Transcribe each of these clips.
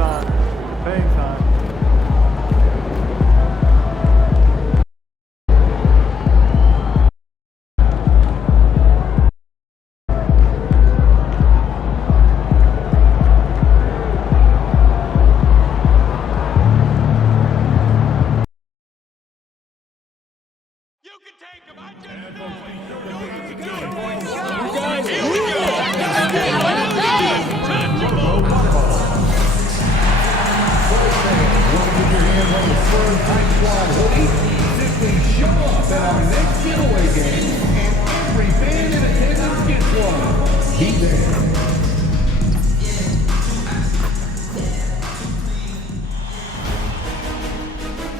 time. Paying time.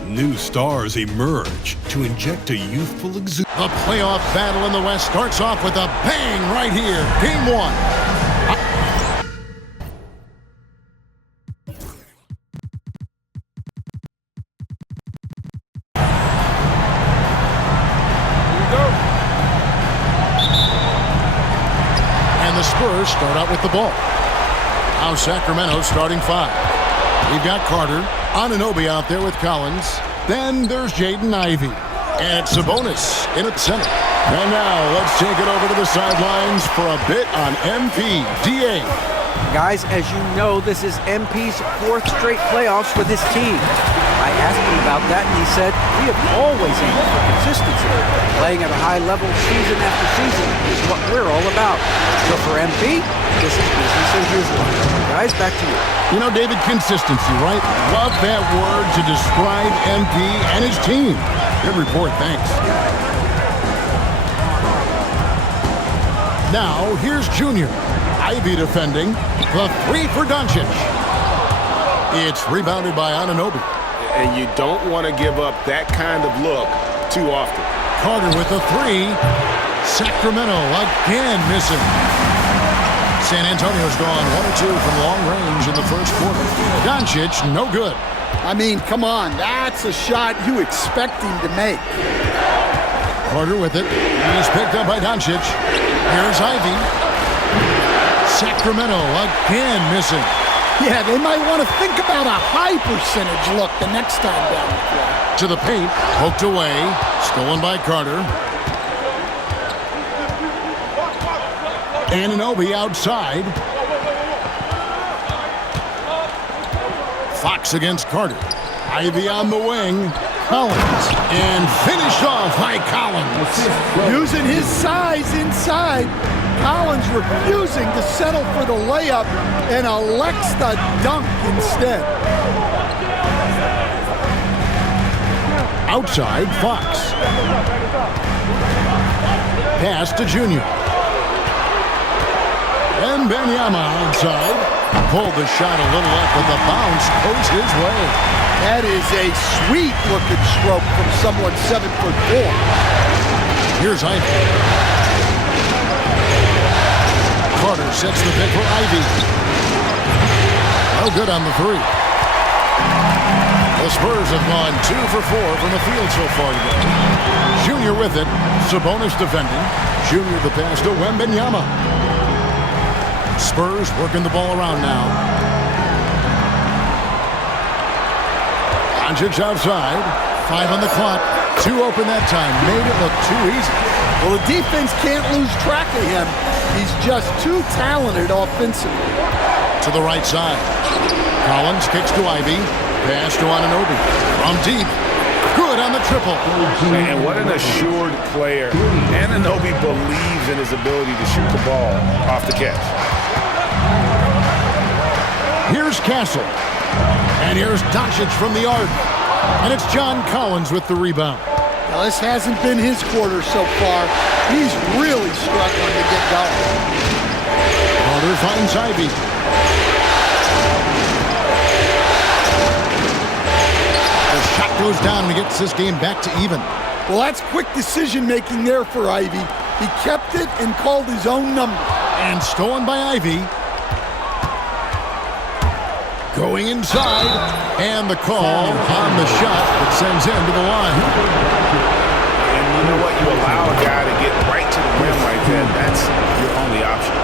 New stars emerge to inject a youthful exuberance. The playoff battle in the West starts off with a bang right here. Game 1. And the Spurs start out with the ball. Now Sacramento starting 5. We've got Carter, Anunoby out there with Collins. Then there's Jaden Ivey. And it's Sabonis in at center. And now let's take it over to the sidelines for a bit on MP. DA. Guys, as you know, this is MP's 4th straight playoffs with his team. I asked him about that, and he said, we have always aimed for consistency. Playing at a high level season after season is what we're all about. So for MP, this is business as usual. Guys, back to you. You know, David, consistency, right? Love that word to describe MP and his team. Good report, thanks. Now, here's Junior. Ivey defending. The 3 for Doncic. It's rebounded by Anunoby. And you don't want to give up that kind of look too often. Carter with the 3. Sacramento again missing. San Antonio's gone 1 or 2 from long range in the first quarter. Doncic, no good. I mean, come on. That's a shot you expect him to make. Carter with it. He's picked up by Doncic. Here's Ivey. Sacramento again missing. Yeah, they might want to think about a high percentage look the next time down the floor. To the paint, poked away, stolen by Carter. Anunoby outside. Fox against Carter. Ivey on the wing. Collins. And finished off by Collins. Using his size inside. Collins refusing to settle for the layup and elects the dunk instead. Outside, Fox. Pass to Junior. And Wembanyama outside. Pulled the shot a little up, but the bounce goes his way. That is a sweet-looking stroke from someone 7'4". Here's Ivey. Carter sets the pick for Ivey. No good on the 3. The Spurs have gone 2 for 4 from the field so far today. Junior with it. Sabonis defending. Junior the pass to Wembanyama. Spurs working the ball around now. Doncic outside. 5 on the clock. 2 open that time. Made it look too easy. Well, the defense can't lose track of him. He's just too talented offensively. To the right side. Collins kicks to Ivey. Pass to Anunoby. From deep. Good on the triple. And what an assured player. Anunoby believes in his ability to shoot the ball off the catch. Here's Castle. And here's Doncic from the arc. And it's John Collins with the rebound. Now, this hasn't been his quarter so far. He's really struggling to get going. Carter finds Ivey. The shot goes down and he gets this game back to even. Well, that's quick decision-making there for Ivey. He kept it and called his own number. And stolen by Ivey. Going inside. And the call on the shot that sends him to the line. And you know what? You allow a guy to get right to the rim like that. That's your only option.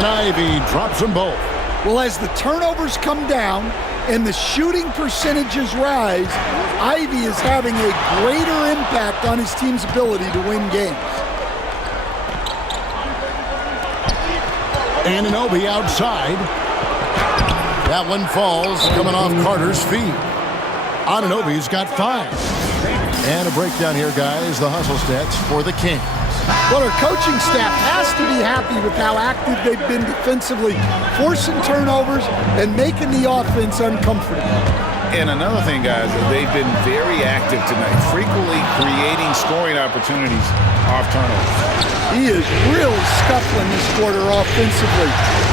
And Ivy drops them both. Well, as the turnovers come down and the shooting percentages rise, Ivy is having a greater impact on his team's ability to win games. Anunoby outside. That one falls, coming off Carter's feet. Anunoby's got 5. And a breakdown here, guys. The hustle stats for the Kings. Well, our coaching staff has to be happy with how active they've been defensively, forcing turnovers and making the offense uncomfortable. And another thing, guys, they've been very active tonight, frequently creating scoring opportunities off turnovers. He is really scuffling this quarter offensively.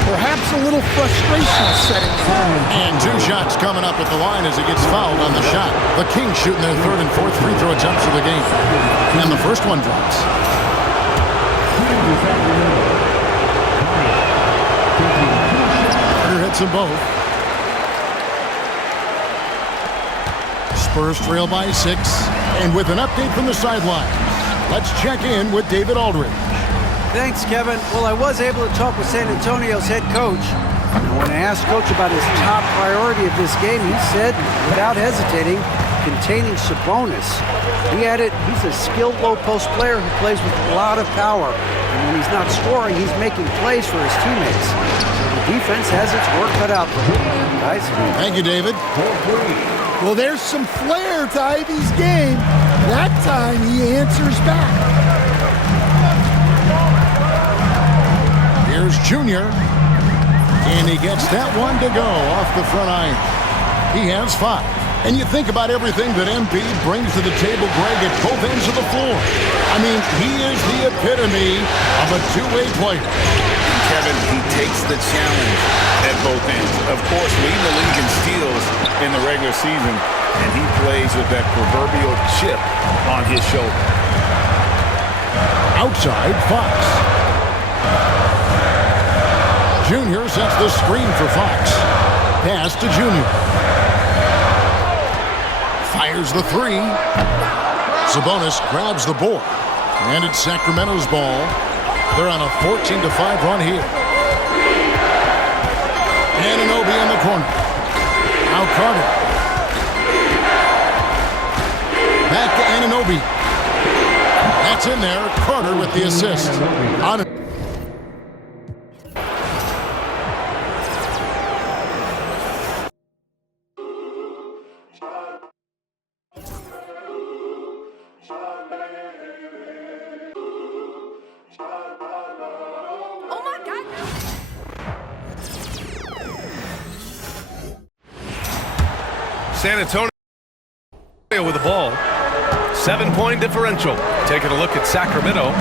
Perhaps a little frustration setting in. And 2 shots coming up at the line as he gets fouled on the shot. The Kings shooting their 3rd and 4th free throw attempts of the game. And the first one drops. Carter hits them both. Spurs trail by 6. And with an update from the sideline, let's check in with David Aldridge. Thanks, Kevin. Well, I was able to talk with San Antonio's head coach. And when I asked Coach about his top priority of this game, he said, without hesitating, containing Sabonis. He added, he's a skilled low-post player who plays with a lot of power. And when he's not scoring, he's making plays for his teammates. So the defense has its work cut out for him. Guys. Thank you, David. Well, there's some flair to Ivy's game. That time he answers back. Here's Junior. And he gets that one to go off the front iron. He has 5. And you think about everything that Embiid brings to the table, Greg, at both ends of the floor. I mean, he is the epitome of a two-way player. Kevin, he takes the challenge at both ends. Of course, leading the league in steals in the regular season, and he plays with that proverbial chip on his shoulder. Outside, Fox. Junior sets the screen for Fox. Pass to Junior. Fires the 3. Sabonis grabs the board. And it's Sacramento's ball. They're on a 14-5 run here. Anunoby in the corner. Now Carter. Back to Anunoby. That's in there. Carter with the assist. San Antonio with the ball. 7-point differential. Taking a look at Sacramento.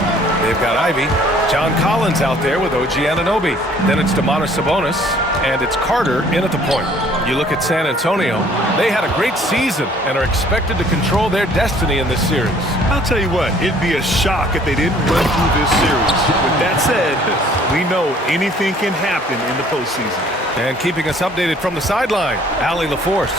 They've got Ivy. John Collins out there with OG Anunoby. Then it's Domantas Sabonis. And it's Carter in at the point. You look at San Antonio. They had a great season and are expected to control their destiny in this series. I'll tell you what, it'd be a shock if they didn't run through this series. With that said, we know anything can happen in the postseason. And keeping us updated from the sideline, Allie LaForce.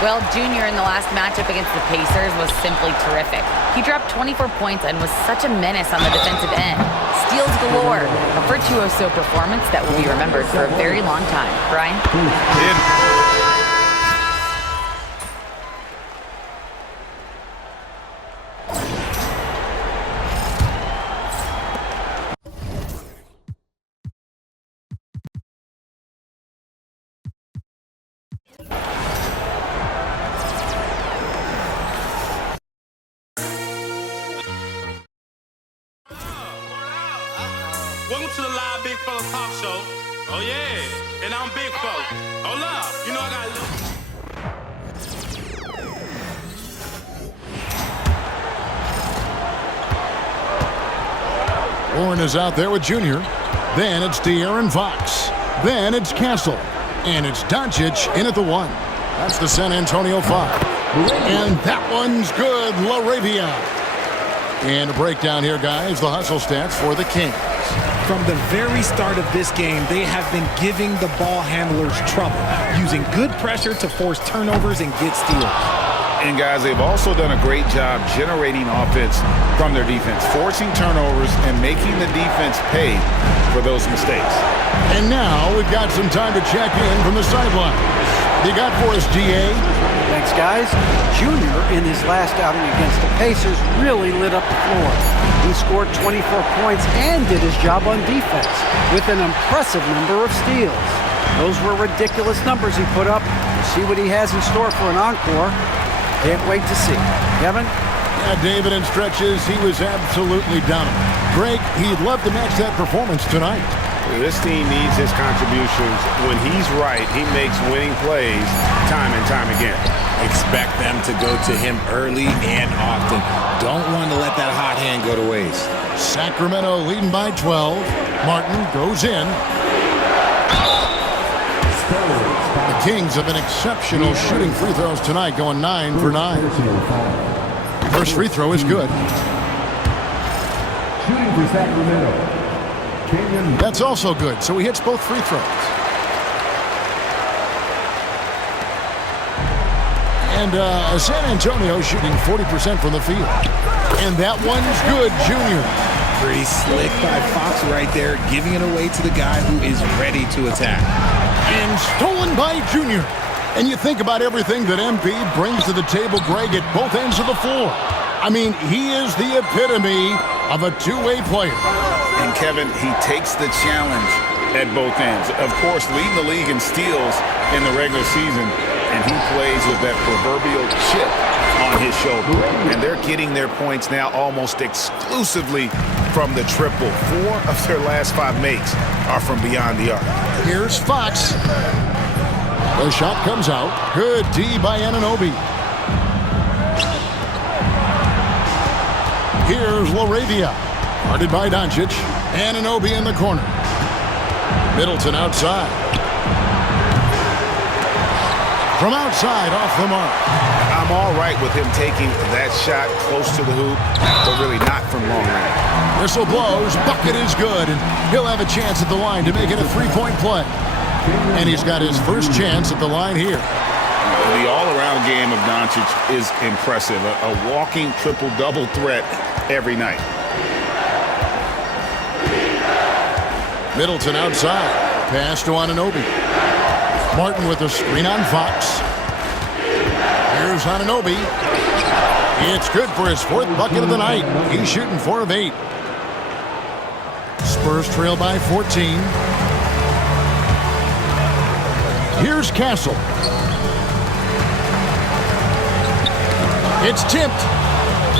Well, Junior in the last matchup against the Pacers was simply terrific. He dropped 24 points and was such a menace on the defensive end. Steals galore. A virtuoso performance that will be remembered for a very long time. Brian? Welcome to the live Big Fella Talk Show. Oh yeah, and I'm Big Fella. Hold up, you know I got. Warren is out there with Junior. Then it's De'Aaron Fox. Then it's Castle. And it's Doncic in at the 1. That's the San Antonio 5. And that one's good, LaRavia. And a breakdown here, guys. The hustle stats for the Kings. From the very start of this game, they have been giving the ball handlers trouble, using good pressure to force turnovers and get steals. And guys, they've also done a great job generating offense from their defense, forcing turnovers and making the defense pay for those mistakes. And now we've got some time to check in from the sideline. You got for us, GA? Thanks, guys. Junior, in his last outing against the Pacers, really lit up the floor. He scored 24 points and did his job on defense with an impressive number of steals. Those were ridiculous numbers he put up. We'll see what he has in store for an encore. Can't wait to see. Kevin? Yeah, David, in stretches, he was absolutely dominant. Greg, he'd love to match that performance tonight. This team needs his contributions. When he's right, he makes winning plays time and time again. Expect them to go to him early and often. Don't want to let that hot hand go to waste. Sacramento leading by 12. Martin goes in. The Kings have been exceptional shooting free throws tonight, going 9 for 9. First free throw is good. Shooting for Sacramento. That's also good, so he hits both free throws. And San Antonio shooting 40% from the field. And that one's good, Junior. Pretty slick by Fox right there, giving it away to the guy who is ready to attack. And stolen by Junior. And you think about everything that MP brings to the table, Greg, at both ends of the floor. I mean, he is the epitome of a two-way player. And Kevin, he takes the challenge at both ends. Of course, leading the league in steals in the regular season, and he plays with that proverbial chip on his shoulder. And they're getting their points now almost exclusively from the triple. 4 of their last 5 makes are from beyond the arc. Here's Fox. The shot comes out. Good D by Anunoby. Here's LaRavia. Guarded by Doncic. Anunoby in the corner. Middleton outside. From outside, off the mark. I'm all right with him taking that shot close to the hoop, but really not from long range. Whistle blows. Bucket is good, and he'll have a chance at the line to make it a three-point play. And he's got his first chance at the line here. The all-around game of Doncic is impressive. A walking triple-double threat every night. Middleton outside. Pass to Anunoby. Martin with a screen on Fox. Here's Anunoby. It's good for his 4th bucket of the night. He's shooting 4 of 8. Spurs trail by 14. Here's Castle. It's tipped.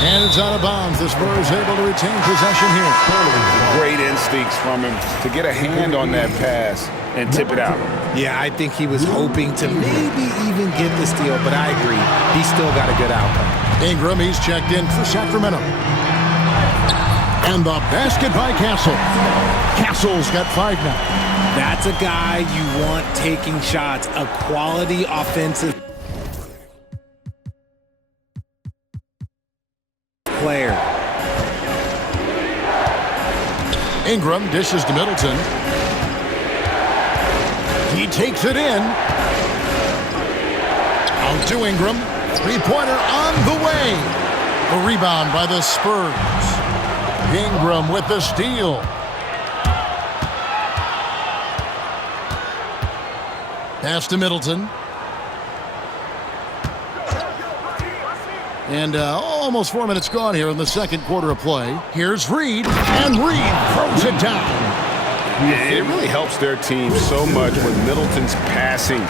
And it's out of bounds. The Spurs able to retain possession here. Great instincts from him to get a hand on that pass and tip it out. Yeah, I think he was hoping to maybe even get the steal, but I agree. He still got a good outcome. Ingram, he's checked in for Sacramento. And the basket by Castle. Castle's got 5 now. That's a guy you want taking shots, a quality offensive player. Ingram dishes to Middleton. He takes it in. Out to Ingram. Three-pointer on the way. The rebound by the Spurs. Ingram with the steal. Pass to Middleton. And almost 4 minutes gone here in the second quarter of play. Here's Reed, and Reed throws it down. It really helps their team so much with Middleton's passing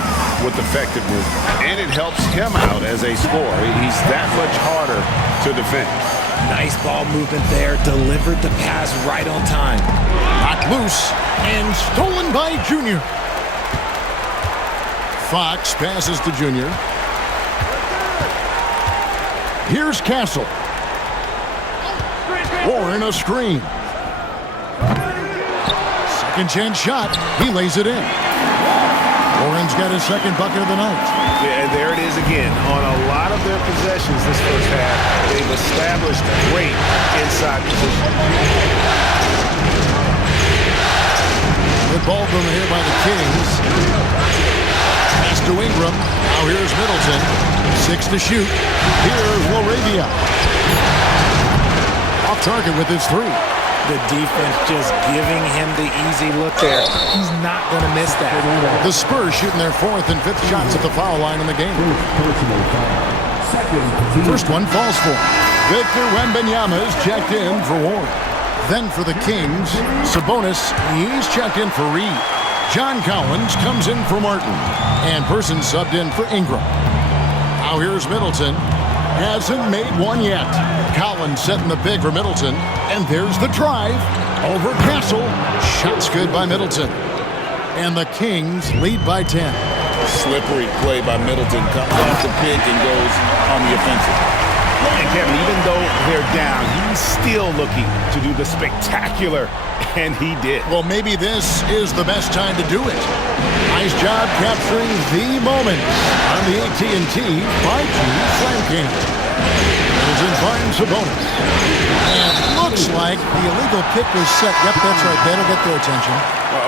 with effectiveness, and it helps him out as a scorer. He's that much harder to defend. Nice ball movement there. Delivered the pass right on time. Knocked loose and stolen by Junior. Fox passes to Junior. Here's Castle. Warren a screen. Second chance shot. He lays it in. Warren's got his second bucket of the night. Yeah, and there it is again. On a lot of their possessions this first half, they've established great inside position. Good ball movement here by the Kings. Pass to Ingram. Now here's Middleton. 6 to shoot. Here's LaRavia. Off target with his 3. The defense just giving him the easy look there. He's not going to miss that. The Spurs shooting their 4th and 5th shots at the foul line in the game. First one falls for him. Victor Wembanyama is checked in for Warren. Then for the Kings, Sabonis, he's checked in for Reed. John Collins comes in for Martin. And Person subbed in for Ingram. Now here's Middleton. Hasn't made one yet. Collins setting the big for Middleton. And there's the drive. Over Castle. Shots good by Middleton. And the Kings lead by 10. Slippery play by Middleton. Comes off the pick and goes on the offensive. And Kevin, even though they're down, he's still looking to do the spectacular, and he did. Well, maybe this is the best time to do it. Nice job capturing the moment on the AT&T 5G Slam Cam. Middleton finds Sabonis. And looks like the illegal kick was set. Yep, that's right. That'll get their attention.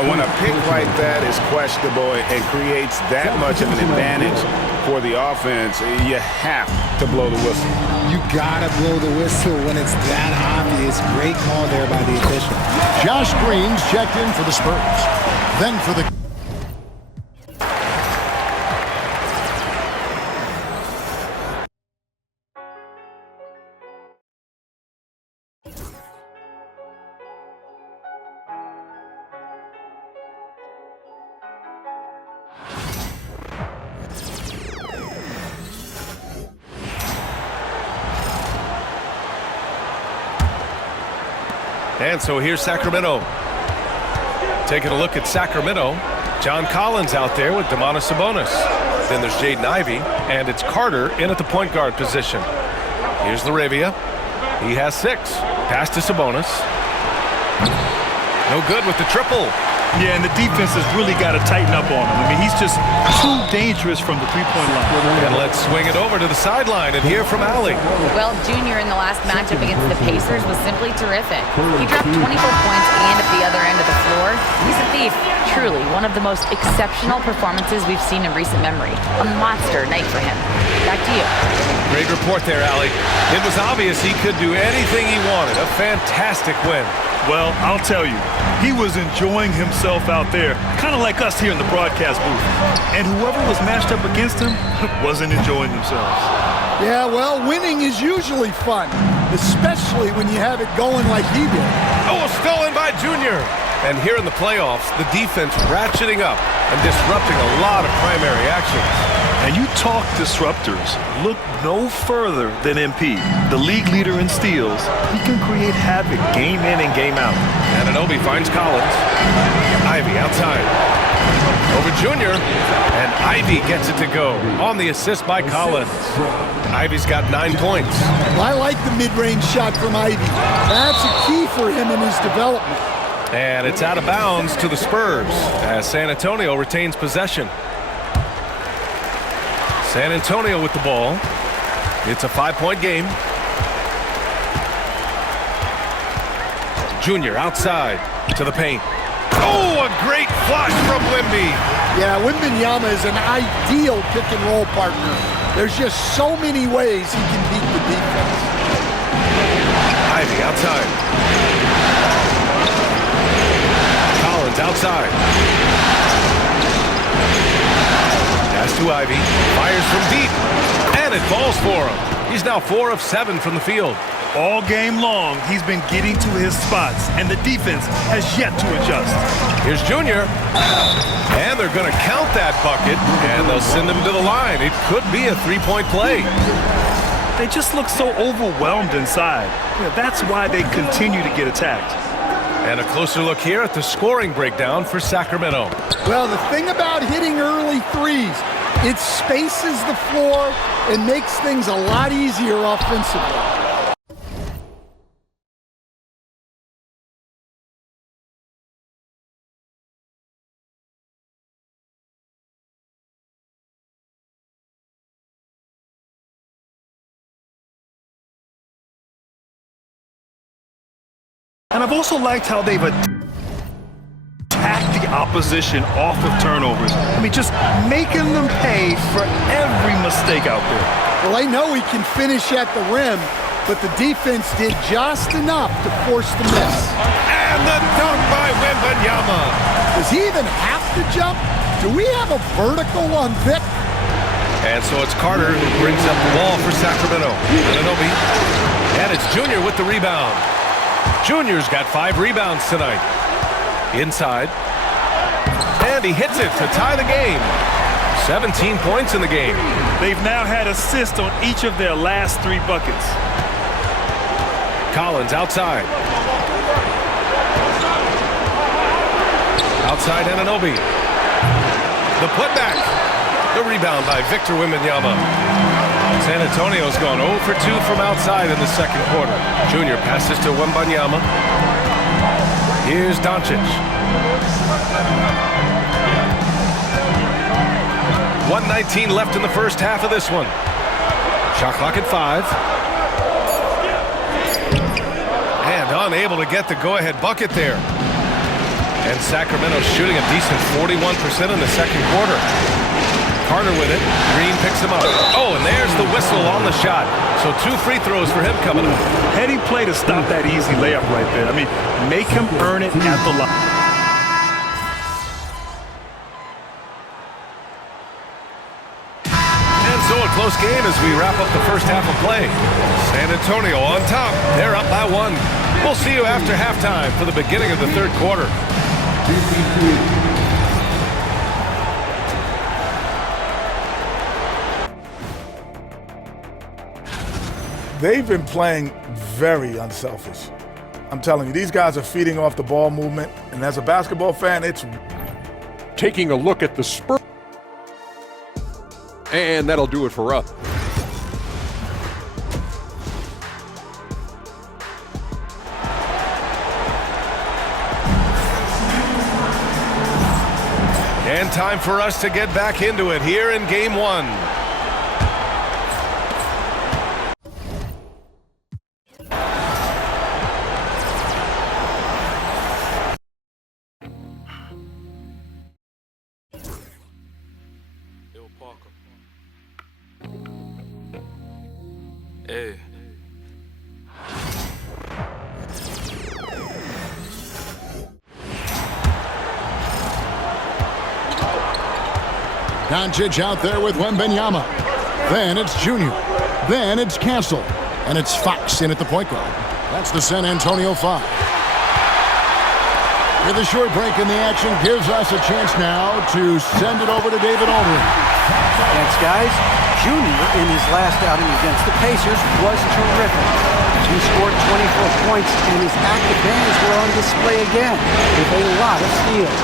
When a pick like that is questionable and creates that much of an advantage for the offense, you have to blow the whistle. You gotta blow the whistle when it's that obvious. Great call there by the official. Josh Green's checked in for the Spurs. Then for the... And so here's Sacramento. Taking a look at Sacramento. John Collins out there with Domantas Sabonis. Then there's Jaden Ivey, and it's Carter in at the point guard position. Here's LaRavia. He has 6. Pass to Sabonis. No good with the triple. Yeah, and the defense has really got to tighten up on him. I mean, he's just too dangerous from the three-point line. And let's swing it over to the sideline and hear from Allie. Well, Junior in the last matchup against the Pacers was simply terrific. He dropped 24 points and at the other end of the floor. He's a thief. Truly, one of the most exceptional performances we've seen in recent memory. A monster night for him. Back to you. Great report there, Allie. It was obvious he could do anything he wanted. A fantastic win. Well, I'll tell you, he was enjoying himself out there, kind of like us here in the broadcast booth. And whoever was matched up against him wasn't enjoying themselves. Yeah, well, winning is usually fun, especially when you have it going like he did. Oh, stolen by Junior. And here in the playoffs, the defense ratcheting up and disrupting a lot of primary actions. And you talk disruptors, look no further than MP. The league leader in steals, he can create havoc game in and game out. Anunoby finds Collins. Ivey outside. Over Junior. And Ivey gets it to go on the assist by Collins. Ivey's got 9 points. I like the mid-range shot from Ivey. That's a key for him in his development. And it's out of bounds to the Spurs as San Antonio retains possession. San Antonio with the ball. It's a 5-point game. Junior outside to the paint. Oh, a great flush from Wemby. Yeah, Wembanyama is an ideal pick-and-roll partner. There's just so many ways he can beat the defense. Ivey outside. Collins outside. Pass to Ivey. Fires from deep. And it falls for him. He's now 4 of 7 from the field. All game long, he's been getting to his spots, and the defense has yet to adjust. Here's Junior. And they're going to count that bucket, and they'll send him to the line. It could be a 3-point play. They just look so overwhelmed inside. Yeah, that's why they continue to get attacked. And a closer look here at the scoring breakdown for Sacramento. Well, the thing about hitting early threes, it spaces the floor and makes things a lot easier offensively. And I've also liked how they've attacked the opposition off of turnovers. I mean, just making them pay for every mistake out there. Well, they know he can finish at the rim, but the defense did just enough to force the miss. And the dunk by Wembanyama. Does he even have to jump? Do we have a vertical on Vic? And so it's Carter who brings up the ball for Sacramento. Anunoby. And it's Junior with the rebound. Junior's got 5 rebounds tonight. Inside. And he hits it to tie the game. 17 points in the game. They've now had assists on each of their last 3 buckets. Collins outside. Outside Anunoby. The putback. The rebound by Victor Wembanyama. San Antonio's gone 0 for 2 from outside in the second quarter. Junior passes to Wembanyama. Here's Doncic. 1:19 left in the first half of this one. Shot clock at 5. And unable to get the go-ahead bucket there. And Sacramento shooting a decent 41% in the second quarter. Carter with it. Green picks him up. Oh, and there's the whistle on the shot. So 2 free throws for him coming up. Heady play to stop that easy layup right there. I mean, make him earn it at the line. And so a close game as we wrap up the first half of play. San Antonio on top. They're up by 1. We'll see you after halftime for the beginning of the third quarter. They've been playing very unselfish. I'm telling you, these guys are feeding off the ball movement, and as a basketball fan, it's... Taking a look at the Spurs. And that'll do it for us. And time for us to get back into it here in Game 1. Hey. Doncic out there with Wembanyama. Then it's Junior. Then it's Castle. And it's Fox in at the point guard. That's the San Antonio 5. With a short break in the action gives us a chance now to send it over to David Aldridge. Thanks, guys. Junior, in his last outing against the Pacers, was terrific. He scored 24 points, and his active hands were on display again, with a lot of steals.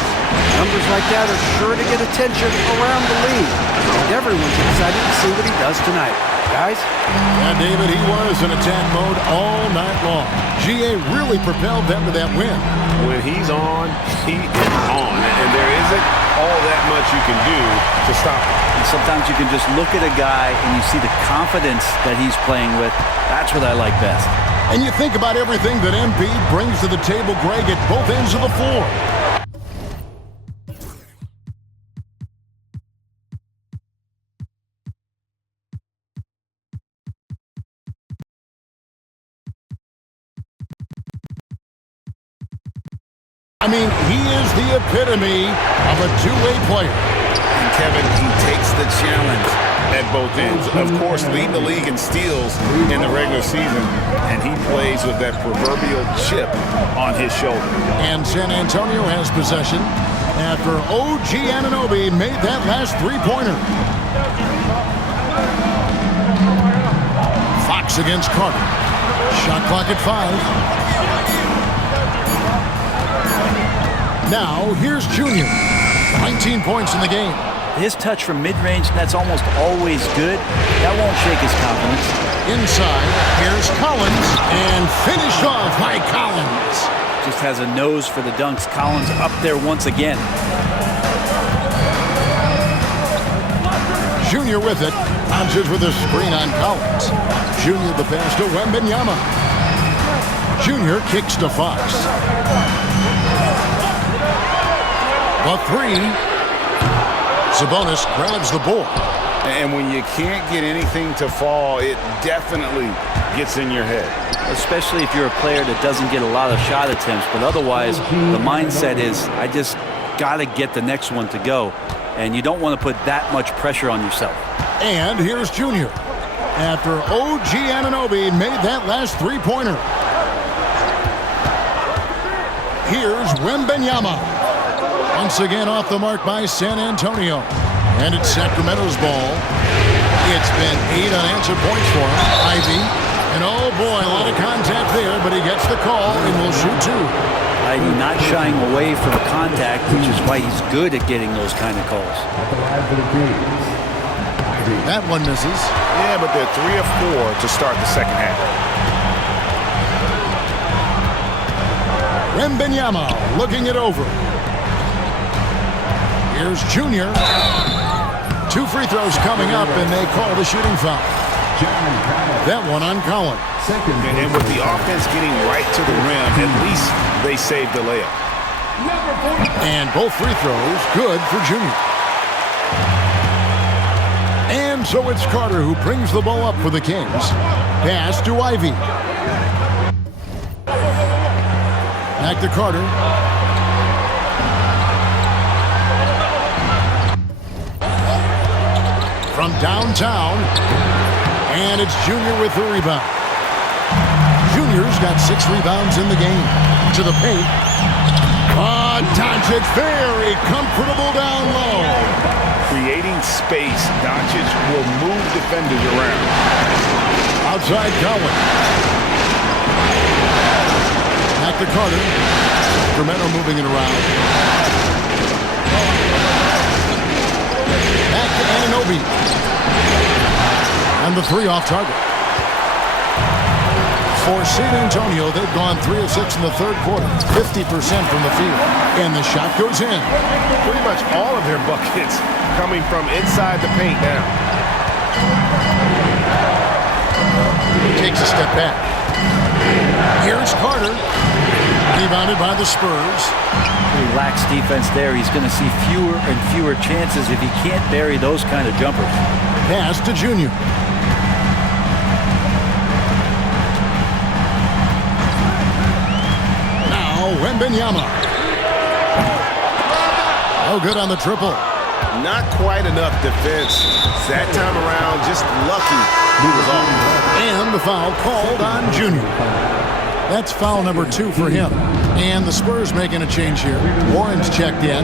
Numbers like that are sure to get attention around the league, and everyone's excited to see what he does tonight. Guys? And David, he was in attack mode all night long. GA really propelled them to that win. When he's on, he is on, and there isn't all that much you can do to stop him. And sometimes you can just look at a guy and you see the confidence that he's playing with. That's what I like best. And you think about everything that Embiid brings to the table, Greg, at both ends of the floor. I mean, he is the epitome of a two-way player. And Kevin, he takes the challenge at both ends. Of course, lead the league in steals in the regular season, and he plays with that proverbial chip on his shoulder. And San Antonio has possession after OG Anunoby made that last three-pointer. Fox against Carter. Shot clock at 5. Now, here's Junior. 19 points in the game. His touch from mid-range, that's almost always good. That won't shake his confidence. Inside, here's Collins, and finished off by Collins. Just has a nose for the dunks. Collins up there once again. Junior with it. Doncic with a screen on Collins. Junior the pass to Wembanyama. Junior kicks to Fox. A three. Sabonis grabs the ball. And when you can't get anything to fall, it definitely gets in your head. Especially if you're a player that doesn't get a lot of shot attempts, but otherwise the mindset is, I just got to get the next one to go. And you don't want to put that much pressure on yourself. And here's Junior. After OG Anunoby made that last three-pointer. Here's Wembanyama. Once again off the mark by San Antonio. And it's Sacramento's ball. It's been 8 unanswered points for him. Ivy. And oh boy, a lot of contact there, but he gets the call and will shoot 2. Ivy not shying away from contact, which is why he's good at getting those kind of calls. That one misses. Yeah, but they're 3 of 4 to start the second half. Wembanyama looking it over. Here's Junior. 2 free throws coming up, and they call the shooting foul. That one on Collins. And with the offense getting right to the rim, at least they saved the layup. And both free throws good for Junior. And so it's Carter who brings the ball up for the Kings. Pass to Ivy. Back to Carter. From downtown. And it's Junior with the rebound. Junior's got 6 rebounds in the game. To the paint. Doncic very comfortable down low. Creating space, Doncic will move defenders around. Outside Collins. Back to Carter. Sacramento moving it around. Back to Anunoby. And the 3 off target. For San Antonio, they've gone 3 of 6 in the third quarter. 50% from the field. And the shot goes in. Pretty much all of their buckets coming from inside the paint now. Takes a step back. Here's Carter. Rebounded by the Spurs. He lacks defense there. He's going to see fewer and fewer chances if he can't bury those kind of jumpers. Pass to Junior. Now Wembanyama. Oh, good on the triple. Not quite enough defense. That time around, just lucky he was off. And the foul called on Junior. That's foul number 2 for him. And the Spurs making a change here. Warren's checked in.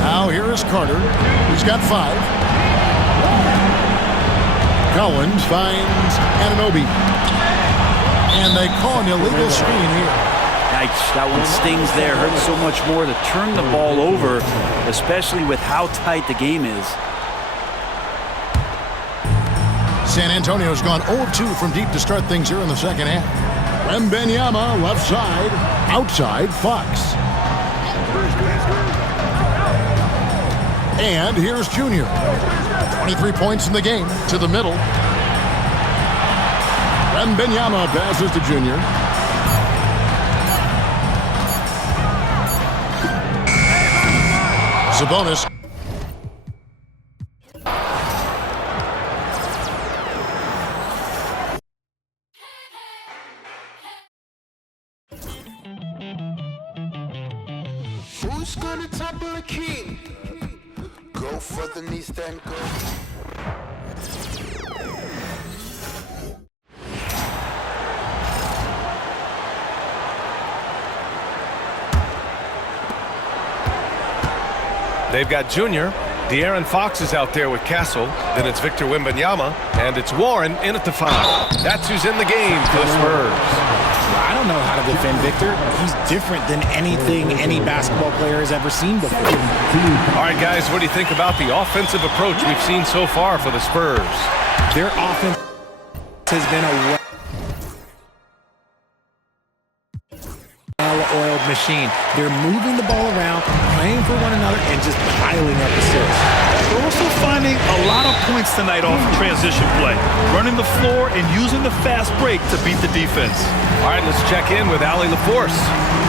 Now here is Carter. He's got 5. Collins finds Anunoby. And they call an illegal screen here. Yikes, that one stings there. Hurts so much more to turn the ball over, especially with how tight the game is. San Antonio's gone 0-2 from deep to start things here in the second half. Wembanyama, left side, outside, Fox. And here's Junior. 23 points in the game, to the middle. Wembanyama passes to Junior. Sabonis. Who's gonna topple the king? Go for the knee stand, go. They've got Junior. De'Aaron Fox is out there with Castle. Then it's Victor Wembanyama. And it's Warren in at the foul. That's who's in the game for the Spurs. I don't know how to defend Victor. He's different than anything any basketball player has ever seen before. All right, guys, what do you think about the offensive approach we've seen so far for the Spurs? Their offense has been a well-oiled machine. They're moving the ball around, playing for one another, and just piling up assists. They're also finding a lot of points tonight off of transition play, running the floor and using the fast break to beat the defense. All right, let's check in with Allie LaForce.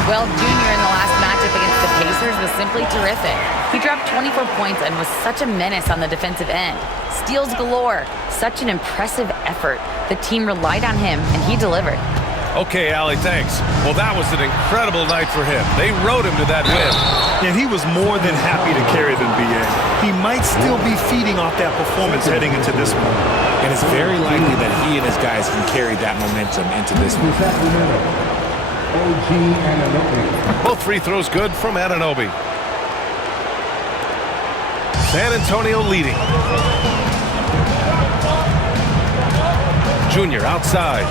Well, Junior in the last matchup against the Pacers was simply terrific. He dropped 24 points and was such a menace on the defensive end. Steals galore. Such an impressive effort. The team relied on him, and he delivered. Okay, Allie, thanks. Well, that was an incredible night for him. They rode him to that win. And he was more than happy to carry them, B.A. He might still be feeding off that performance heading into this one. And it's very likely that he and his guys can carry that momentum into this one. Both free throws good from Anunoby. San Antonio leading. Junior outside.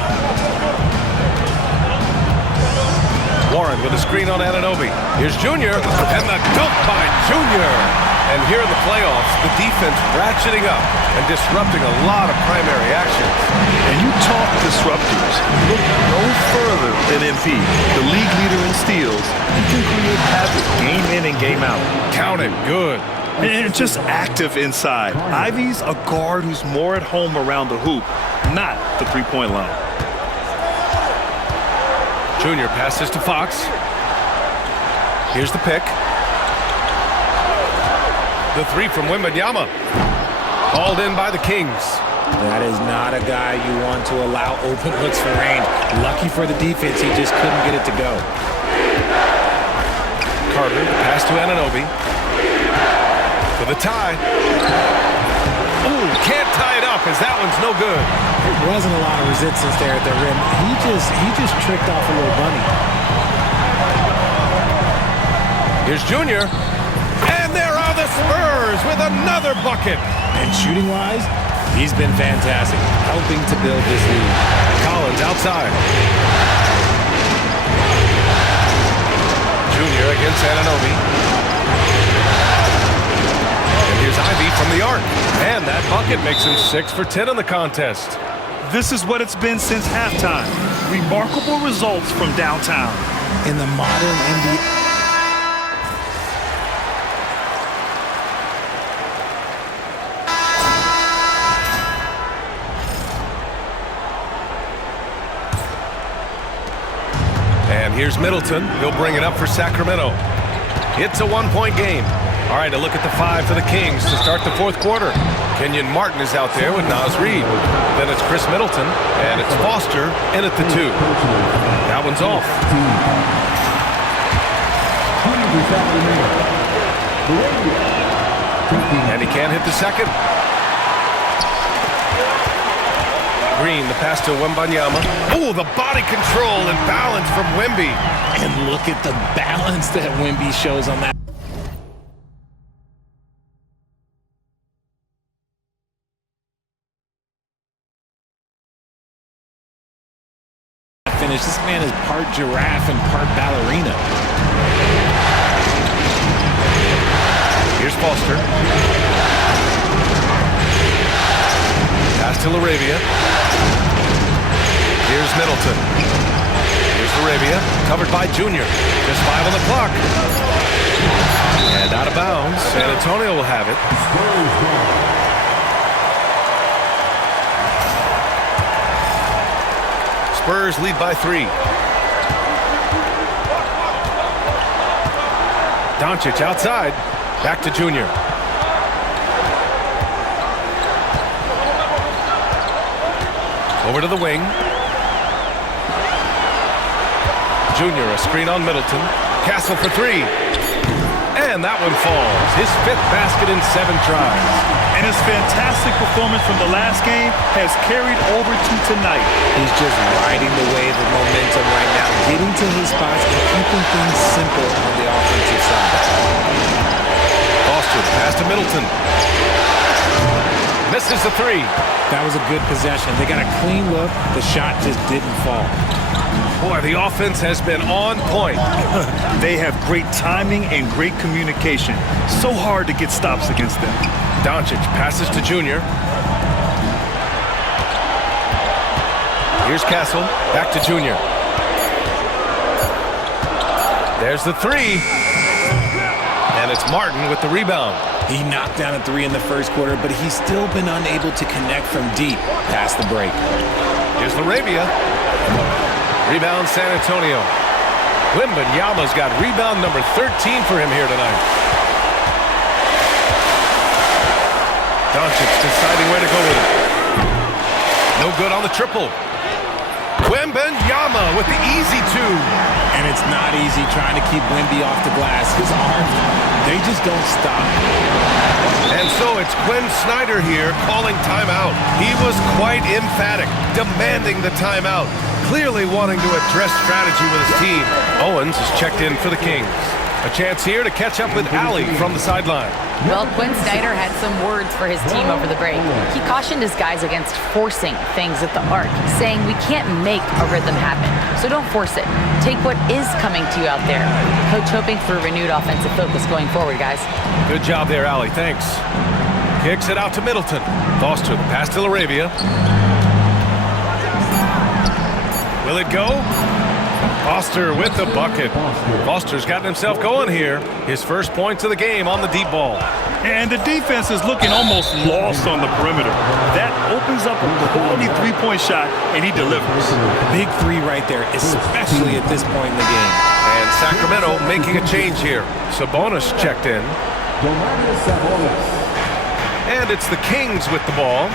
Warren with a screen on Anunoby. Here's Junior, and the dunk by Junior. And here in the playoffs, the defense ratcheting up and disrupting a lot of primary actions. And you talk disruptors. Look no further than MP, the league leader in steals. He can create havoc game in and game out. Count it good. And just active inside. Ivy's a guard who's more at home around the hoop, not the three-point line. Junior passes to Fox. Here's the pick. The three from Wembanyama. Called in by the Kings. That is not a guy you want to allow open looks for range. Lucky for the defense, he just couldn't get it to go. Carter, the pass to Anunoby. For the tie. Ooh, can't tie it up as that one's no good. There wasn't a lot of resistance there at the rim. He just tricked off a little bunny. Here's Junior. And there are the Spurs with another bucket. And shooting-wise, he's been fantastic, helping to build this lead. Collins outside. Junior against Anunoby. And here's Ivy from the arc. And that bucket makes him 6 for 10 in the contest. This is what it's been since halftime. Remarkable results from downtown. In the modern NBA. And here's Middleton. He'll bring it up for Sacramento. It's a one-point game. All right, a look at the five for the Kings to start the fourth quarter. Kenyon Martin is out there with Naz Reid. Then it's Chris Middleton, and it's Foster in at the two. That one's off. And he can't hit the second. Green, the pass to Wembanyama. Oh, the body control and balance from Wemby. And look at the balance that Wemby shows on that. Finish. This man is part giraffe and part ballerina. Here's Foster. Pass to LaRavia. Here's Middleton. Here's LaRavia, covered by Junior. Just 5 on the clock. And out of bounds. San Antonio will have it. Spurs lead by 3. Doncic outside. Back to Junior. Over to the wing. Junior, a screen on Middleton. Castle for 3. And that one falls. His 5th basket in 7 tries. And his fantastic performance from the last game has carried over to tonight. He's just riding the wave of momentum right now, getting to his spots and keeping things simple on the offensive side. Foster, pass to Middleton. Misses the 3. That was a good possession. They got a clean look. The shot just didn't fall. Boy, the offense has been on point. They have great timing and great communication. So hard to get stops against them. Doncic passes to Junior. Here's Castle. Back to Junior. There's the three. And it's Martin with the rebound. He knocked down a three in the first quarter, but he's still been unable to connect from deep past the break. Here's LaRavia. Rebound San Antonio. Wembanyama's got rebound number 13 for him here tonight. Doncic deciding where to go with it. No good on the triple. Wembanyama with the easy two. And it's not easy trying to keep Wemby off the glass. His arms, they just don't stop. And so it's Quinn Snyder here calling timeout. He was quite emphatic, demanding the timeout, clearly wanting to address strategy with his team. Owens is checked in for the Kings. A chance here to catch up with Allie from the sideline. Well, Quinn Snyder had some words for his team over the break. He cautioned his guys against forcing things at the arc, saying we can't make a rhythm happen, so don't force it. Take what is coming to you out there. Coach hoping for a renewed offensive focus going forward, guys. Good job there, Allie. Thanks. Kicks it out to Middleton. Foster, the pass to LaRavia. Will it go? Foster with the bucket. Foster's gotten himself going here. His first points of the game on the deep ball. And the defense is looking almost lost on the perimeter. That opens up a quality three-point shot, and he delivers. Big three right there, especially at this point in the game. And Sacramento making a change here. Sabonis checked in. And it's the Kings with the ball.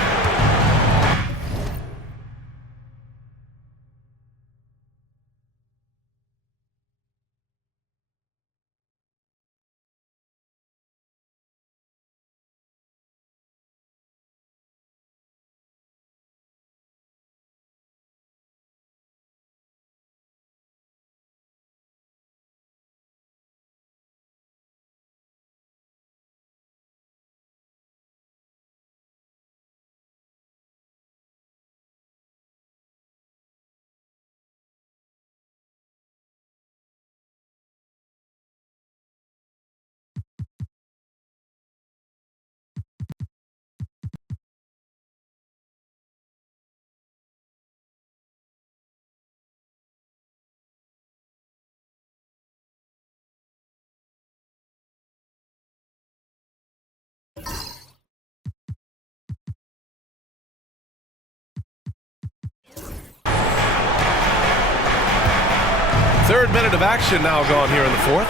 Third minute of action now gone here in the fourth.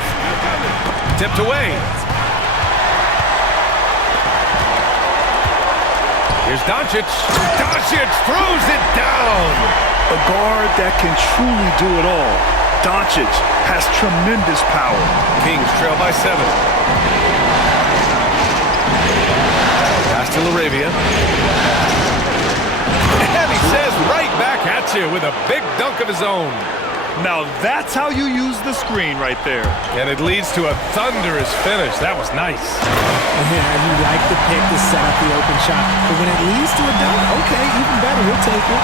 Tipped away. Here's Doncic. Doncic throws it down. A guard that can truly do it all. Doncic has tremendous power. Kings trail by 7. Pass to LaRavia. And he says right back at you with a big dunk of his own. Now that's how you use the screen right there. And it leads to a thunderous finish. That was nice. Yeah, you like the pick to set up the open shot. But when it leads to a dunk, okay, even better. We'll take it.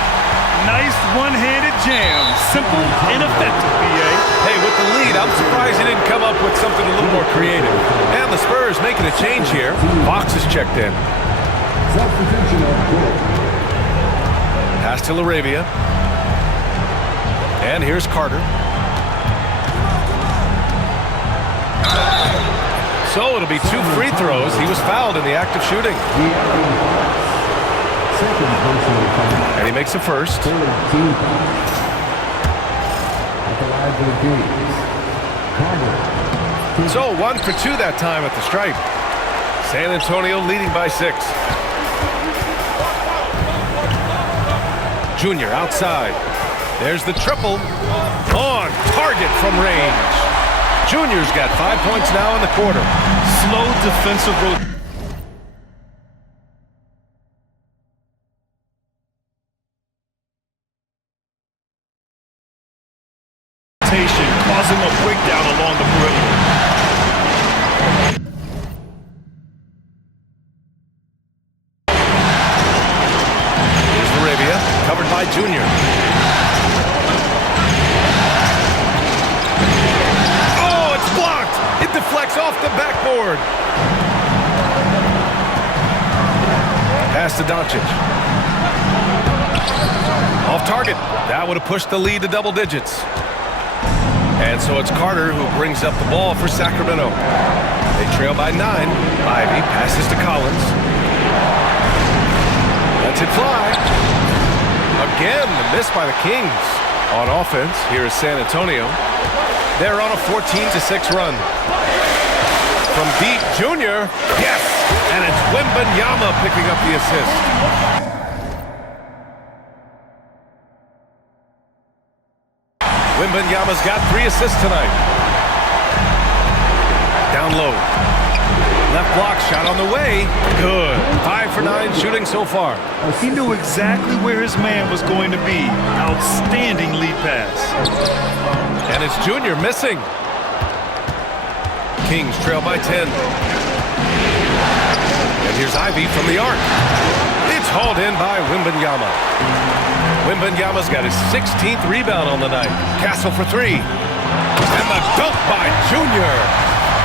Nice one-handed jam. Simple and effective, B.A. Hey, with the lead, I'm surprised he didn't come up with something a little more creative. And the Spurs making a change here. Fox is checked in. Pass to LaRavia. And here's Carter. So it'll be 2 free throws. He was fouled in the act of shooting. And he makes the first. So 1 for 2 that time at the stripe. San Antonio leading by 6. Junior outside. There's the triple. On target from range. Junior's got 5 points now in the quarter. Slow defensive rotation, causing a breakdown along the perimeter. Here's LaRavia, covered by Junior. Deflects off the backboard. Pass to Doncic. Off target. That would have pushed the lead to double digits. And so it's Carter who brings up the ball for Sacramento. They trail by 9. Ivey passes to Collins. Lets it fly. Again, the miss by the Kings. On offense, here is San Antonio. They're on a 14-6 run. From deep, Junior. Yes! And it's Wembanyama picking up the assist. Wembanyama's got 3 assists tonight. Down low. Left block shot on the way. Good. 5 for 9 shooting so far. He knew exactly where his man was going to be. Outstanding lead pass. And it's Junior missing. Kings trail by 10. And here's Ivey from the arc. It's hauled in by Wembanyama. Wembanyama's got his 16th rebound on the night. Castle for 3. And the dunk by Junior.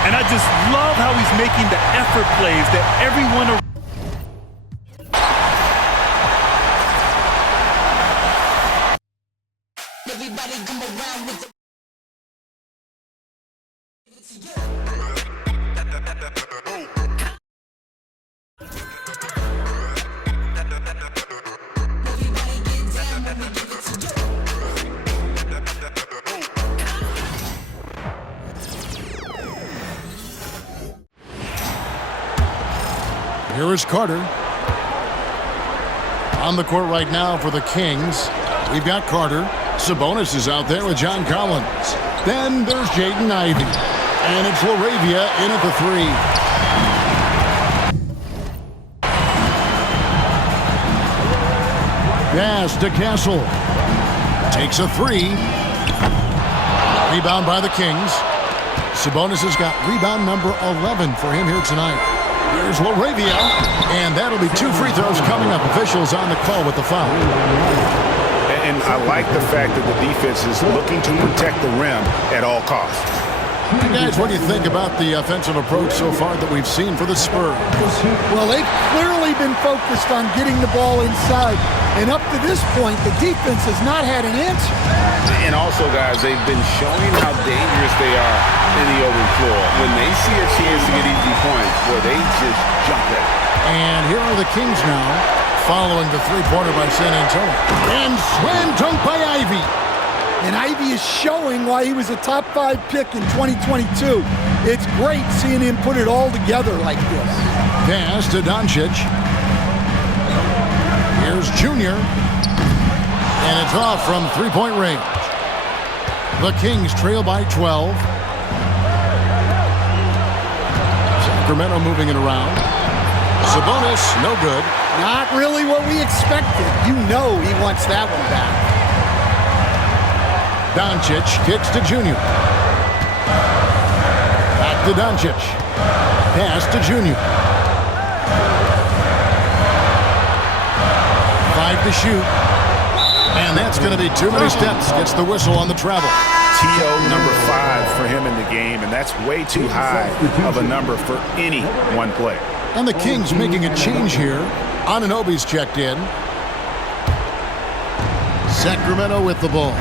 And I just love how he's making the effort plays that everyone around. Here is Carter. On the court right now for the Kings. We've got Carter. Sabonis is out there with John Collins. Then there's Jaden Ivey. And it's LaRavia in at the 3. Pass to Castle. Takes a 3. Rebound by the Kings. Sabonis has got rebound number 11 for him here tonight. Here's LaRavia, and that'll be 2 free throws coming up. Officials on the call with the foul. And I like the fact that the defense is looking to protect the rim at all costs. Hey guys, what do you think about the offensive approach so far that we've seen for the Spurs? Well, they've clearly been focused on getting the ball inside. And up to this point, the defense has not had an answer. And also, guys, they've been showing how dangerous they are in the open floor. When they see a chance to get easy points, boy, they just jump at it. And here are the Kings now, following the three-pointer by San Antonio. And slam dunk by Ivey. And Ivey is showing why he was a top 5 pick in 2022. It's great seeing him put it all together like this. Pass to Doncic. Here's Junior. And it's off from three-point range. The Kings trail by 12. Sacramento moving it around. Sabonis, no good. Not really what we expected. You know he wants that one back. Doncic kicks to Junior. Back to Doncic. Pass to Junior. 5 to shoot. And that's going to be too many steps. Gets the whistle on the travel. TO number 5 for him in the game, and that's way too high of a number for any one player. And the Kings making a change here. Anunoby's checked in. Sacramento with the ball.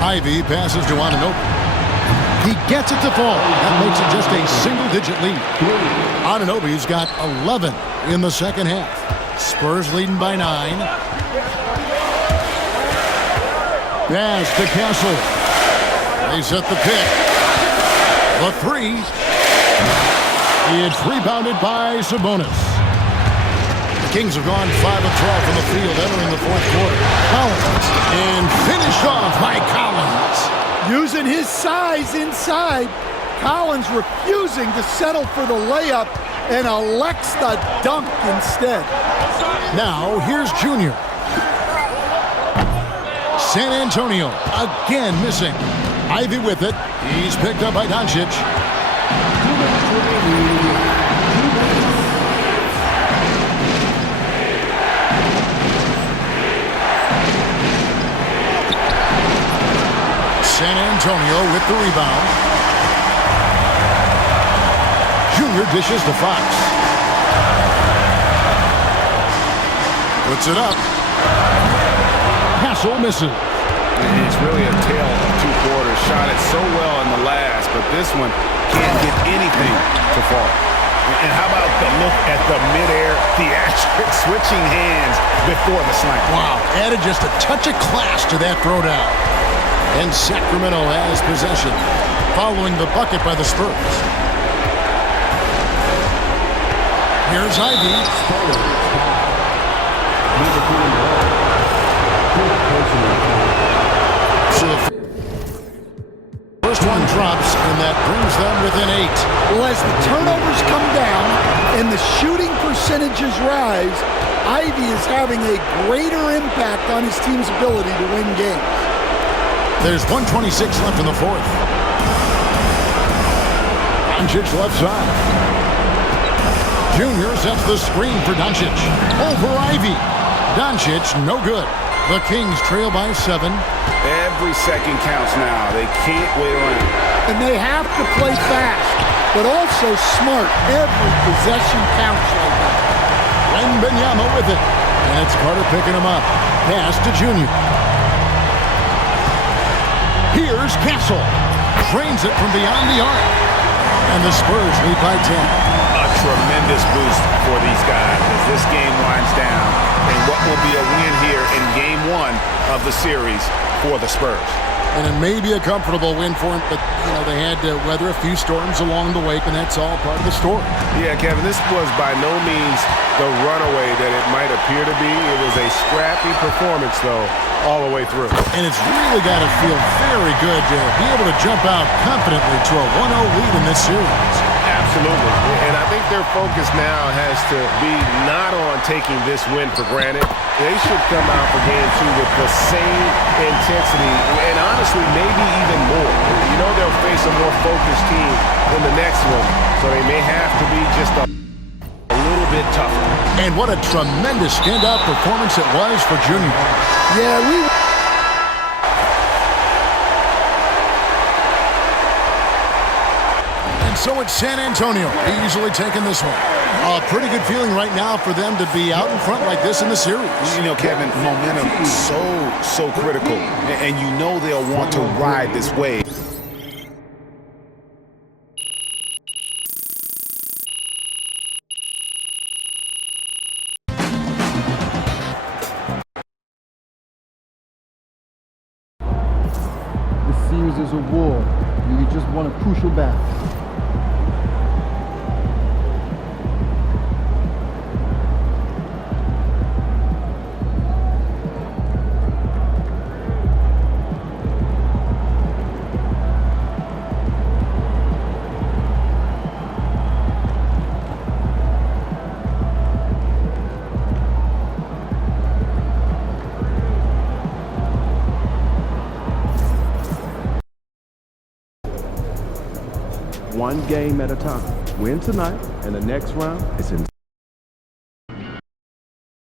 Ivey passes to Anunoby. He gets it to fall. That makes it just a single-digit lead. Anunoby's got 11 in the second half. Spurs leading by 9. Pass to Castle. They set the pick. The 3. It's rebounded by Sabonis. The Kings have gone 5 of 12 from the field entering the fourth quarter. Collins. And finished off by Collins. Using his size inside. Collins refusing to settle for the layup and elects the dunk instead. Now, here's Junior. San Antonio again missing. Ivey with it. He's picked up by Doncic. San Antonio with the rebound. Junior dishes to Fox. Puts it up. Castle misses. It's really a tale of two quarters. Shot it so well in the last, but this one can't get anything to fall. And how about the look at the midair theatric switching hands before the slam? Wow, added just a touch of class to that throwdown. And Sacramento has possession, following the bucket by the Spurs. Here's Ivy. So the first one drops, and that brings them within 8. Well, as the turnovers come down and the shooting percentages rise, Ivy is having a greater impact on his team's ability to win games. There's 1:26 left in the fourth. Doncic left side. Junior sets the screen for Doncic. Over Ivy. Doncic, no good. The Kings trail by 7. Every second counts now. They can't wait around. And they have to play fast, but also smart. Every possession counts right now. Wembanyama with it. And it's Carter picking him up. Pass to Junior. Here's Castle. Drains it from beyond the arc. And the Spurs lead by 10. A tremendous boost for these guys as this game winds down. And what will be a win here in game 1 of the series for the Spurs. And it may be a comfortable win for them, but, they had to weather a few storms along the way, and that's all part of the story. Yeah, Kevin, this was by no means the runaway that it might appear to be. It was a scrappy performance, though, all the way through. And it's really got to feel very good to be able to jump out confidently to a 1-0 lead in this series. Absolutely. And I think their focus now has to be not on taking this win for granted. They should come out for game 2 with the same intensity and honestly maybe even more. They'll face a more focused team in the next one, so they may have to be just a little bit tougher. And what a tremendous standout performance it was for Junior. Yeah, And so it's San Antonio easily taking this one. A pretty good feeling right now for them to be out in front like this in the series. Kevin, momentum so critical. And they'll want to ride this wave. This series is a war. You just won a crucial battle. One game at a time. Win tonight, and the next round is in